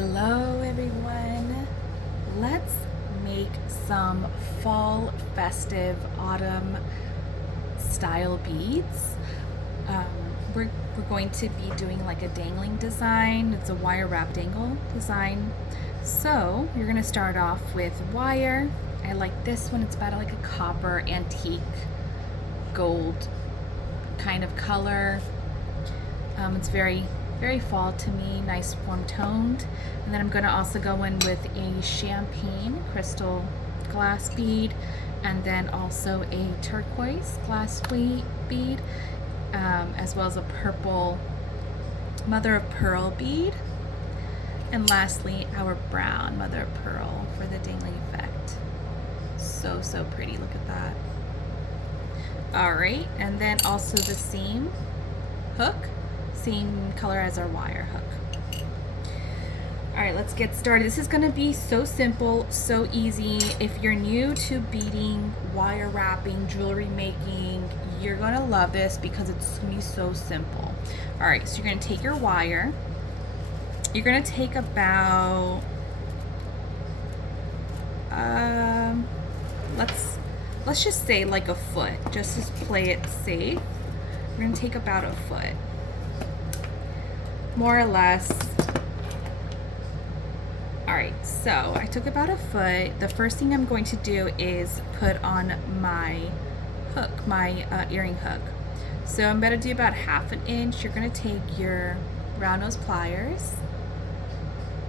Hello everyone. Let's make some fall festive autumn style beads. Um, we're going to be doing like a dangling design. It's a wire wrap dangle design. So you're gonna start off with wire. I like this one. It's about like a copper antique gold kind of color. It's very fall to me, nice warm toned. And then I'm gonna also go in with a champagne crystal glass bead, and then also a turquoise glass bead, as well as a purple mother of pearl bead. And lastly, our brown mother of pearl for the dangling effect. So pretty, look at that. All right, and then also the same hook, same color as our wire hook. All right, let's get started. This is gonna be so simple, so easy. If you're new to beading, wire wrapping, jewelry making, you're gonna love this because it's gonna be so simple. All right, so you're gonna take your wire. You're gonna take about, let's just say like a foot, just to play it safe. We're gonna take about a foot, more or less. All right, so I took about a foot. The first thing I'm going to do is put on my hook, my earring hook. So I'm gonna do about 1/2 inch. You're gonna take your round nose pliers.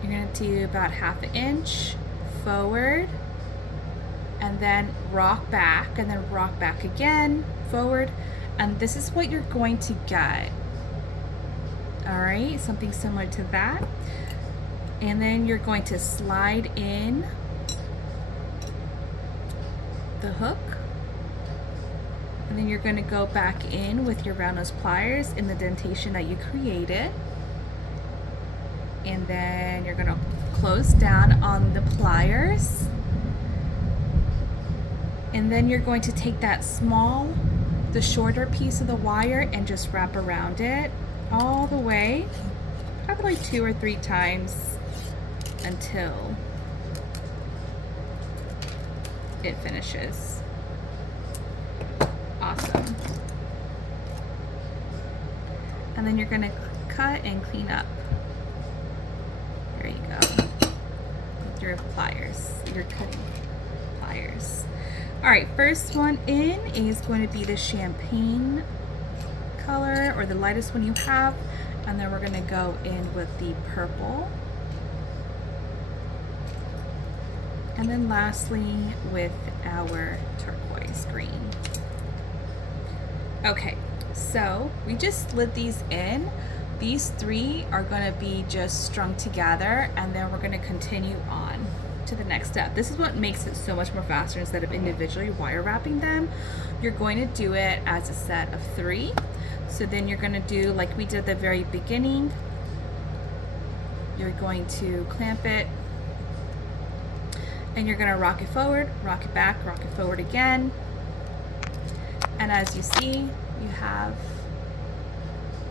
You're gonna do about 1/2 inch forward, and then rock back, and then rock back again, forward. And this is what you're going to get. All right, something similar to that. And then you're going to slide in the hook. And then you're gonna go back in with your round nose pliers in the dentation that you created. And then you're gonna close down on the pliers. And then you're going to take that the shorter piece of the wire and just wrap around it all the way, probably 2 or 3 times until it finishes. Awesome. And then you're gonna cut and clean up. There you go. With your pliers, your cutting pliers. All right, first one in is going to be the champagne color, or the lightest one you have, and then we're going to go in with the purple, and then lastly with our turquoise green. Okay, so we just slid these in. These 3 are going to be just strung together, and then we're going to continue on to the next step. This is what makes it so much more faster. Instead of individually wire wrapping them, you're going to do it as a set of 3. So then you're going to do like we did at the very beginning. You're going to clamp it, and you're going to rock it forward, rock it back, rock it forward again. And as you see, you have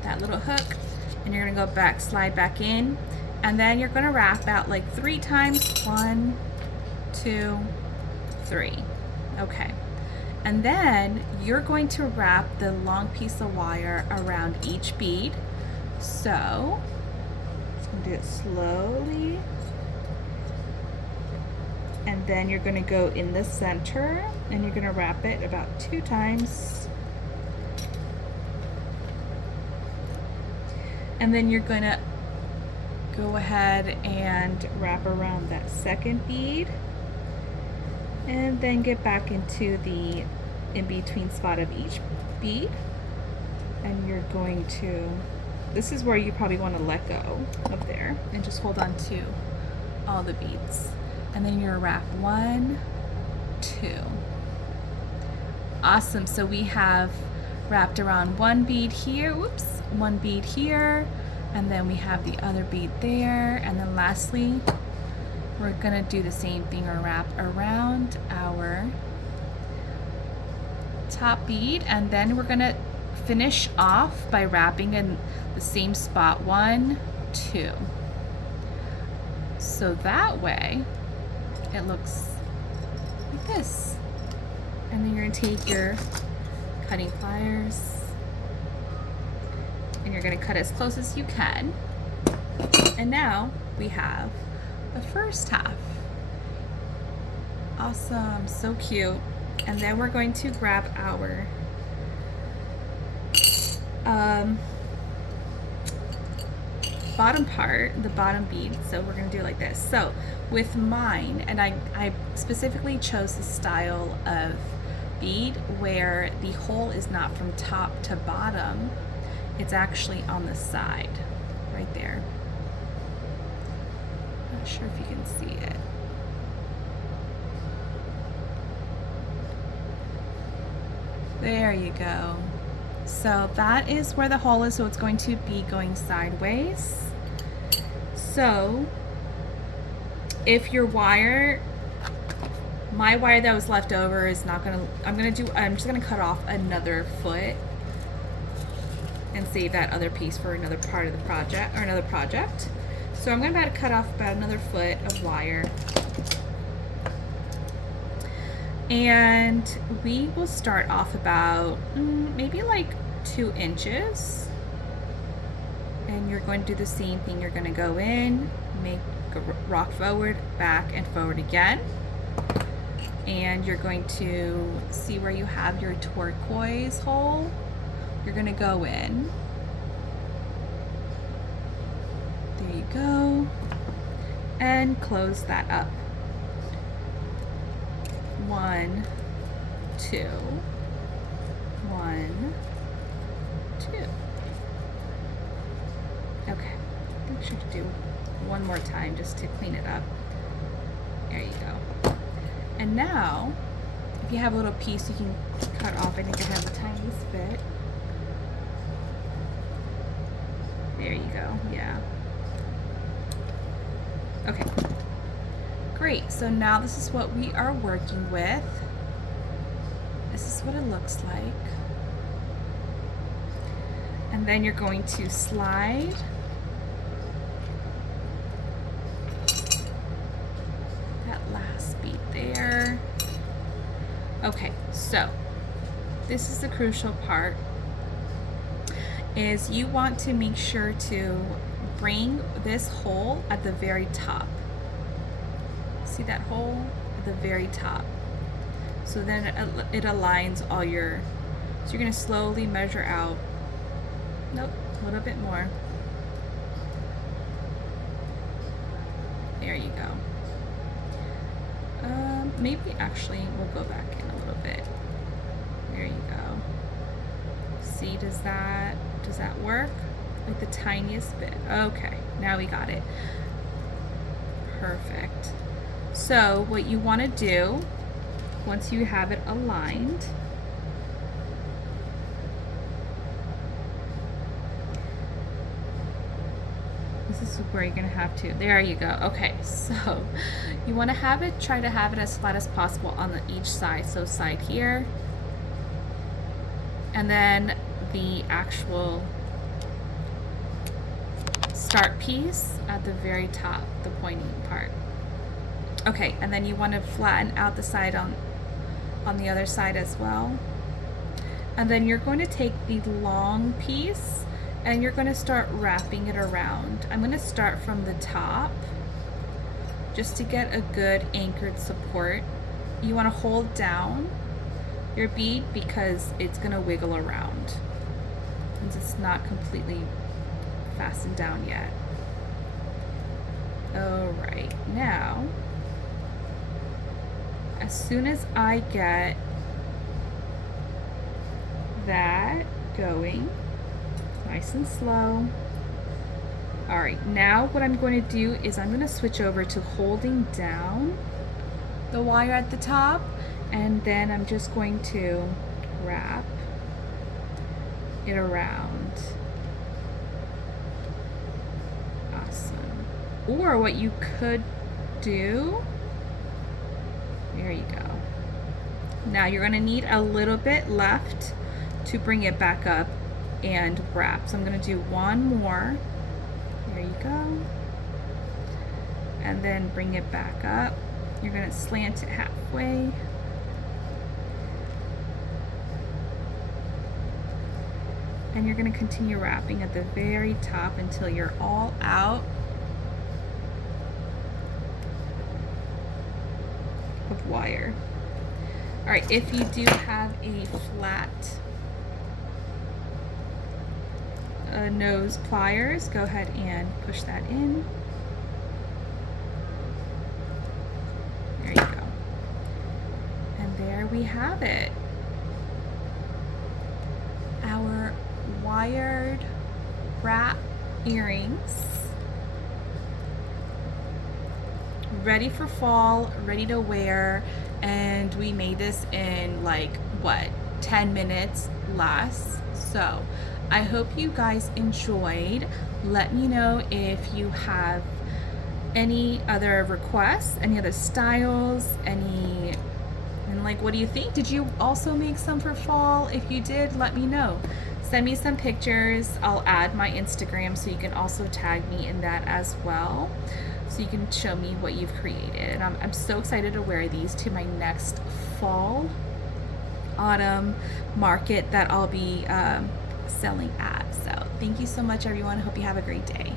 that little hook, and you're going to go back, slide back in, and then you're going to wrap out like 3 times. 1, 2, 3. Okay. And then you're going to wrap the long piece of wire around each bead. So just going to do it slowly. And then you're going to go in the center, and you're going to wrap it about 2 times. And then you're going to go ahead and wrap around that second bead, and then get back into the in-between spot of each bead. And you're going to, this is where you probably want to let go of there and just hold on to all the beads. And then you're wrap 1, 2. Awesome. So we have wrapped around 1 bead here, 1 bead here, and then we have the other bead there, and then lastly we're gonna do the same thing, or wrap around our top bead, and then we're gonna finish off by wrapping in the same spot. 1, 2. So that way it looks like this. And then you're gonna take your cutting pliers and you're gonna cut as close as you can. And now we have the first half. Awesome, so cute. And then we're going to grab our bottom part, the bottom bead. So we're gonna do it like this. So with mine, and I specifically chose the style of bead where the hole is not from top to bottom, it's actually on the side, right there. Not sure if you can see it. There you go. So that is where the hole is, so it's going to be going sideways. So if your wire, my wire that was left over is not gonna, I'm just gonna cut off another foot and save that other piece for another part of the project, or another project. So I'm about to cut off about another foot of wire. And we will start off about maybe like 2 inches. And you're going to do the same thing. You're going to go in, rock forward, back, and forward again. And you're going to see where you have your turquoise hole. You're going to go in. There you go. And close that up. 1, 2, 1, 2. Okay, make sure to do one more time just to clean it up. There you go. And now, if you have a little piece you can cut off, I think I have the tiniest bit. There you go, yeah. Okay. Great, so now this is what we are working with. This is what it looks like. And then you're going to slide that last bead there. Okay, so this is the crucial part, is you want to make sure to bring this hole at the very top. See that hole at the very top? So then it aligns all your, so you're going to slowly measure out, nope, a little bit more. There you go. Maybe actually we'll go back in a little bit. There you go. See, does that work? Like the tiniest bit. Okay, now we got it. Perfect. So what you want to do, once you have it aligned, this is where you're going to have to, there you go. Okay, so you want to have it, try to have it as flat as possible on each side. So side here, and then the actual start piece at the very top, the pointing part. Okay, and then you want to flatten out the side on the other side as well. And then you're going to take the long piece and you're going to start wrapping it around. I'm going to start from the top just to get a good anchored support. You want to hold down your bead because it's going to wiggle around since it's not completely fastened down yet. Alright, now as soon as I get that going, nice and slow. Alright, now what I'm going to do is I'm going to switch over to holding down the wire at the top, and then I'm just going to wrap it around. Awesome. Or what you could do, there you go. Now you're going to need a little bit left to bring it back up and wrap. So I'm going to do one more. There you go. and then bring it back up. You're gonna slant it halfway. And you're gonna continue wrapping at the very top until you're all out of wire. All right, if you do have a flat nose pliers, go ahead and push that in. There you go. And there we have it. Our wired wrap earrings, ready for fall, ready to wear. And we made this in like what, 10 minutes less. So I hope you guys enjoyed. Let me know if you have any other requests, any other styles, and like, what do you think? Did you also make some for fall? If you did, let me know. Send me some pictures. I'll add my Instagram so you can also tag me in that as well, so you can show me what you've created. And I'm so excited to wear these to my next fall autumn market that I'll be selling at. So thank you so much, everyone. Hope you have a great day.